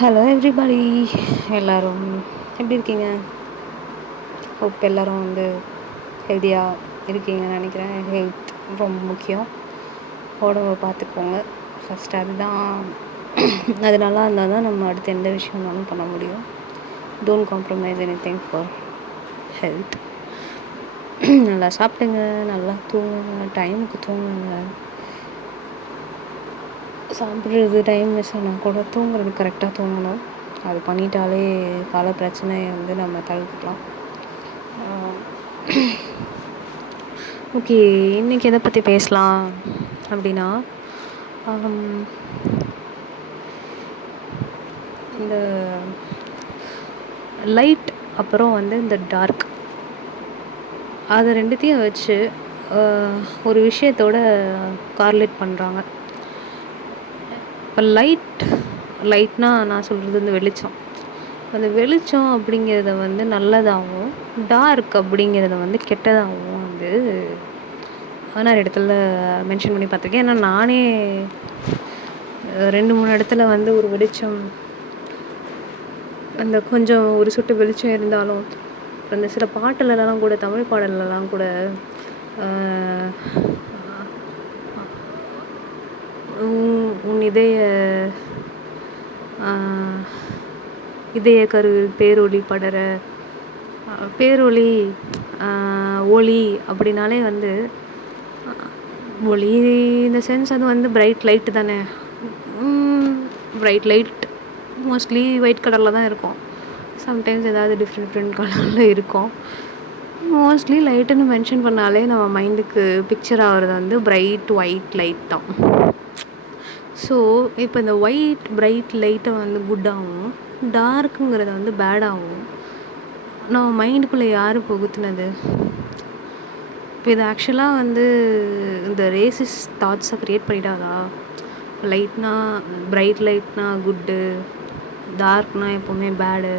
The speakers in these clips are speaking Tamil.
ஹலோ எவ்ரிபடி, எல்லோரும் எப்படி இருக்கீங்க? ஹோப் எல்லோரும் ஹெல்த்தியாக இருக்கீங்கன்னு நினைக்கிறேன். ஹெல்த் ரொம்ப முக்கியம். உடம்ப பார்த்துக்கோங்க ஃபஸ்ட். அதுதான். அது நல்லா இருந்தால் தான் நம்ம அடுத்து எந்த விஷயம்னாலும் பண்ண முடியும். Don't compromise any thing for health. நல்லா சாப்பிடுங்க, நல்லா தூங்குங்க, டைமுக்கு தூங்குங்க. சாப்பிட்றது டைம் மிஸ் ஆனால் கூட தூங்குறது கரெக்டாக தூங்கணும். அது பண்ணிட்டாலே பல பிரச்சனையை நம்ம தவிர்க்கலாம். ஓகே, இன்றைக்கி எதை பற்றி பேசலாம் அப்படின்னா, இந்த லைட் அப்புறம் இந்த டார்க், அது ரெண்டுத்தையும் வச்சு ஒரு விஷயத்தோட கார்லேட் பண்ணுறாங்க. இப்போ லைட்னால் நான் சொல்கிறது வெளிச்சம். அந்த வெளிச்சம் அப்படிங்கிறத நல்லதாகவும், டார்க் அப்படிங்கிறத கெட்டதாகவும் நிறைய இடத்துல மென்ஷன் பண்ணி பார்த்துருக்கேன். ஏன்னா நானே 2-3 இடத்துல ஒரு வெளிச்சம், கொஞ்சம் ஒரு சொட்டு வெளிச்சம் இருந்தாலும், அந்த சில பாட்டுலலாம் கூட, தமிழ் பாடலெலாம் கூட உன் இதய கருவில் பேரொளி படர, பேரொளி ஒளி அப்படின்னாலே ஒளி இந்த சென்ஸ் அது பிரைட் லைட்டு தானே. பிரைட் லைட் மோஸ்ட்லி ஒயிட் கலரில் தான் இருக்கும். சம்டைம்ஸ் ஏதாவது டிஃப்ரெண்ட் கலரில் இருக்கும். மோஸ்ட்லி லைட்டுன்னு மென்ஷன் பண்ணாலே நம்ம மைண்டுக்கு பிக்சர் ஆகிறது பிரைட் ஒயிட் லைட் தான். ஸோ இப்போ இந்த ஒயிட் பிரைட் லைட்டை குட்டாகவும், டார்க்குங்கிறத பேடாகவும் நம்ம மைண்டுக்குள்ளே யார் புகுத்துனது? இப்போ இது ஆக்சுவலாக இந்த ரேசிஸ் தாட்ஸை க்ரியேட் பண்ணிட்டாதா? லைட்னா பிரைட் லைட்னா குட்டு, டார்க்னால் எப்போவுமே பேடு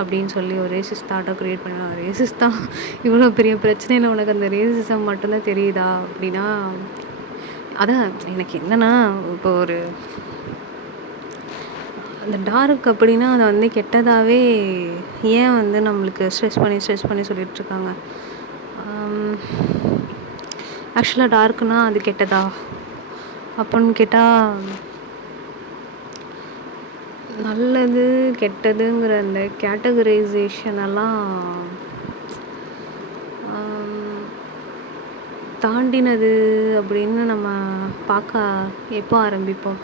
அப்படின்னு சொல்லி ஒரு ரேசிஸ் தாட்டை க்ரியேட் பண்ணிடா. ரேசிஸ் தான் இவ்வளோ பெரிய பிரச்சனையில் உனக்கு அந்த ரேசிசம் மட்டும்தான் தெரியுதா அப்படின்னா, அதான் எனக்கு என்னென்னா, இப்போ ஒரு அந்த டார்க் அப்படின்னா அதை கெட்டதாகவே ஏன் நம்மளுக்கு ஸ்ட்ரெஸ் பண்ணி சொல்லிகிட்ருக்காங்க. ஆக்சுவலாக டார்க்குனால் அது கெட்டதா அப்படின்னு கேட்டால், நல்லது கெட்டதுங்கிற அந்த கேட்டகரைசேஷனெல்லாம் தாண்டினது அப்படின்னு நம்ம பார்க்க எப்போ ஆரம்பிப்போம்?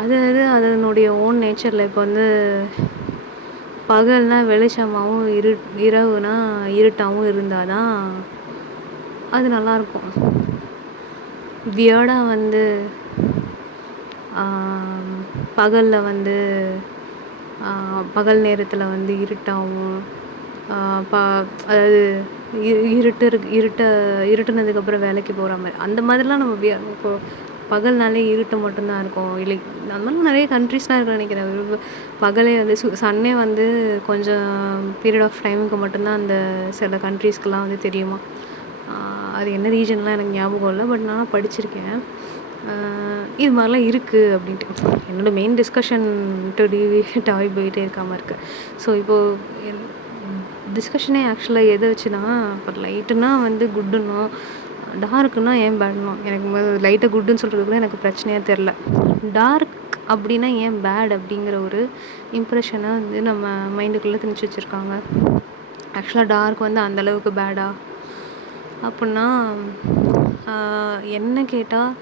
அதனுடைய ஓன் நேச்சரில் இப்போ பகல்னால் வெளிச்சமாகவும், இரவுனா இருட்டாகவும் இருந்தால் தான் அது நல்லாயிருக்கும். வியர்டாக பகலில் பகல் நேரத்தில் இருட்டாகவும், அதாவது இருட்டுனதுக்கப்புறம் வேலைக்கு போகிற மாதிரி அந்த மாதிரிலாம் நம்ம இப்போது பகல்னாலே இருட்டு மட்டும்தான் இருக்கும். இல்லை, அந்த மாதிரி நிறைய கண்ட்ரீஸ்லாம் இருக்குன்னு நினைக்கிறேன். பகலே சன்னே கொஞ்சம் பீரியட் ஆஃப் டைமுக்கு மட்டும்தான் அந்த சில கண்ட்ரீஸ்க்கெலாம் தெரியுமா. அது என்ன ரீஜன்லாம் எனக்கு ஞாபகம் இல்லை, பட் நான் படிச்சிருக்கேன். இது மாதிரிலாம் இருக்குது அப்படின்ட்டு. என்னோடய மெயின் டிஸ்கஷன் டிவியேட் ஆகி போயிட்டே இருக்காமல் இருக்குது. ஸோ இப்போது டிஸ்கஷனே ஆக்சுவலாக எதை வச்சுன்னா, இப்போ லைட்டுனா குட்டுன்னும், டார்க்குன்னா ஏன் பேடணும்? எனக்கு லைட்டை குட்டுன்னு சொல்கிறது கூட எனக்கு பிரச்சனையாக தெரில. டார்க் அப்படின்னா ஏன் பேட் அப்படிங்கிற ஒரு இம்ப்ரெஷனை நம்ம மைண்டுக்குள்ளே திணிச்சு வச்சுருக்காங்க. ஆக்சுவலாக டார்க் அந்தளவுக்கு பேடா அப்புடின்னா, என்ன கேட்டால்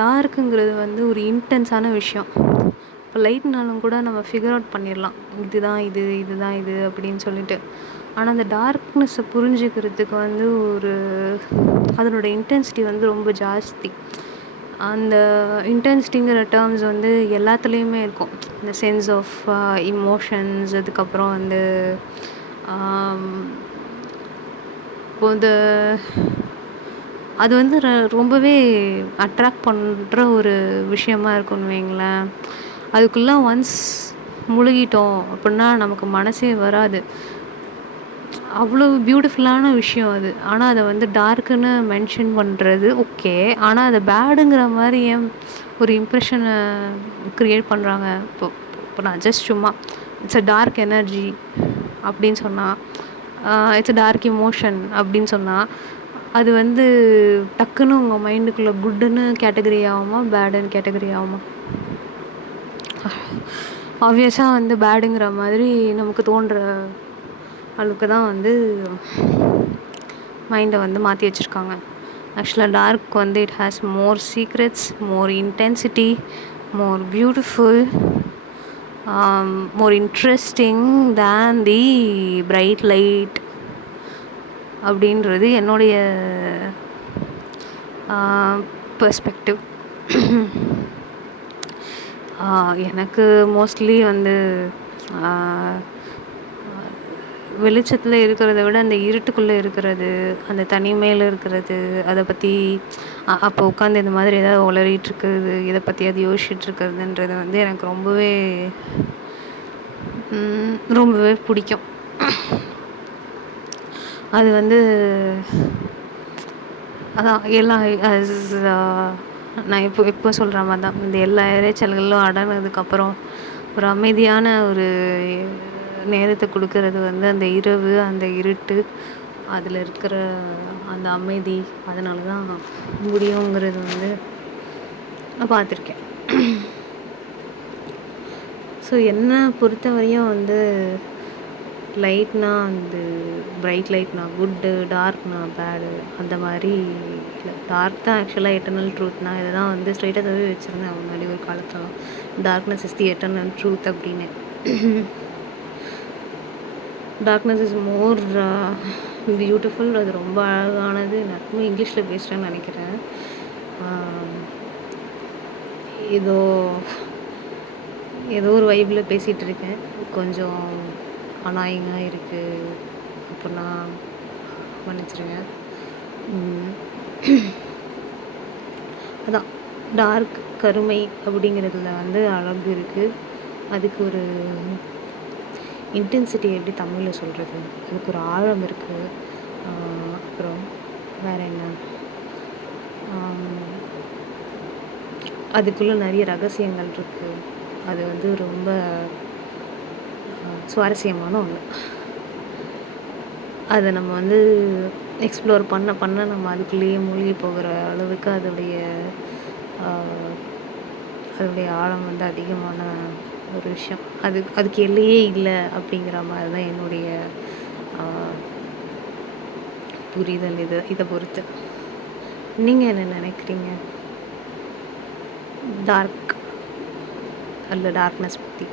டார்க்குங்கிறது ஒரு இன்டென்ஸான விஷயம். இப்போ லைட்னாலும் கூட நம்ம ஃபிகர் அவுட் பண்ணிடலாம், இதுதான் இது அப்படின்னு சொல்லிட்டு. ஆனால் அந்த டார்க்னஸை புரிஞ்சுக்கிறதுக்கு ஒரு அதனோட இன்டென்சிட்டி ரொம்ப ஜாஸ்தி. அந்த இன்டென்சிட்டிங்கிற டேர்ம்ஸ் எல்லாத்துலேயுமே இருக்கும். இந்த சென்ஸ் ஆஃப் இமோஷன்ஸ், அதுக்கப்புறம் இப்போ அது ரொம்பவே அட்ராக்ட் பண்ணுற ஒரு விஷயமா இருக்கும்னு வைங்களேன். அதுக்குள்ளே ஒன்ஸ் முழுகிட்டோம் அப்படின்னா நமக்கு மனசே வராது. அவ்வளோ பியூட்டிஃபுல்லான விஷயம் அது. ஆனால் அதை டார்க்குன்னு மென்ஷன் பண்ணுறது ஓகே. ஆனால் அதை பேடுங்கிற மாதிரி ஏன் ஒரு இம்ப்ரெஷனை க்ரியேட் பண்ணுறாங்க. இப்போ இப்போ நான் ஜஸ்ட் சும்மா இட்ஸ் அ டார்க் எனர்ஜி அப்படின்னு சொன்னால், இட்ஸ் அ டார்க் எமோஷன் அப்படின்னு சொன்னால், அது வந்து டக்குன்னு உங்கள் மைண்டுக்குள்ளே குட்டுன்னு கேட்டகரி ஆகுமா, பேடுன்னு கேட்டகரி ஆகுமா? ஆப்வியஸாக வந்து பேடுங்கிற மாதிரி நமக்கு தோன்ற அளவுக்கு தான் வந்து மைண்டை வந்து மாற்றி வச்சுருக்காங்க. ஆக்சுவலாக டார்க் வந்து it has more secrets, more intensity, more beautiful, more interesting than the bright light அப்படின்றது என்னுடைய பெர்ஸ்பெக்டிவ். எனக்கு மோஸ்ட்லி வந்து வெளிச்சத்தில் இருக்கிறத விட அந்த இருட்டுக்குள்ளே இருக்கிறது, அந்த தனிமையில் இருக்கிறது, அதை பற்றி அப்போ உட்காந்து இந்த மாதிரி ஏதாவது உளறிட்டுருக்குறது, இதை பற்றி அது யோசிச்சுட்ருக்கிறதுன்றது வந்து எனக்கு ரொம்பவே பிடிக்கும். அது வந்து அதான் எல்லா நான் இப்போ சொல்கிற மாதிரி தான், இந்த எல்லா இரைச்சல்களும் அடங்கினதுக்கப்புறம் ஒரு அமைதியான ஒரு நேரத்தை கொடுக்கறது வந்து அந்த இரவு, அந்த இருட்டு, அதில் இருக்கிற அந்த அமைதி. அதனால தான் முடியுங்கிறது வந்து நான் பார்த்துருக்கேன். ஸோ என்னை பொறுத்தவரையும் வந்து லைட்னா அந்த பிரைட் லைட்னா குட்டு, டார்க்னா பேடு, அந்த மாதிரி இல்லை. டார்க் தான் ஆக்சுவலாக எட்டர்னல் ட்ரூத். நான் இதை தான் வந்து ஸ்ட்ரைட்டாக தடவை வச்சுருந்தேன் முன்னாடி ஒரு காலத்தில். Darkness is the eternal truth அப்படின்னு. Darkness is more beautiful. அது ரொம்ப அழகானது. நான் இங்கிலீஷில் பேசுகிறேன்னு நினைக்கிறேன். ஏதோ ஒரு வைப்பில் பேசிகிட்டு இருக்கேன். கொஞ்சம் அனாயிங்காக இருக்குது அப்படின்னா மன்னிச்சிருங்க. அதான் டார்க், கருமை அப்படிங்கிறதுல வந்து அழகு இருக்குது. அதுக்கு ஒரு இன்டென்சிட்டி எப்படி தமிழில் சொல்கிறது, அதுக்கு ஒரு ஆழம் இருக்குது. அப்புறம் வேறு என்ன, அதுக்குள்ளே நிறைய ரகசியங்கள் இருக்குது. அது வந்து ரொம்ப சுவாரஸ்யமான ஒன்று. அதை நம்ம வந்து எக்ஸ்ப்ளோர் பண்ண நம்ம அதுக்குள்ளேயே மூழ்கி போகிற அளவுக்கு அதோடைய ஆழம் வந்து அதிகமான ஒரு விஷயம். அதுக்கு எல்லையே இல்லை அப்படிங்கிற மாதிரி தான் என்னுடைய புரிதல். இதை பொறுத்து நீங்கள் என்ன நினைக்கிறீங்க டார்க் அல்ல டார்க்னஸ் பற்றி?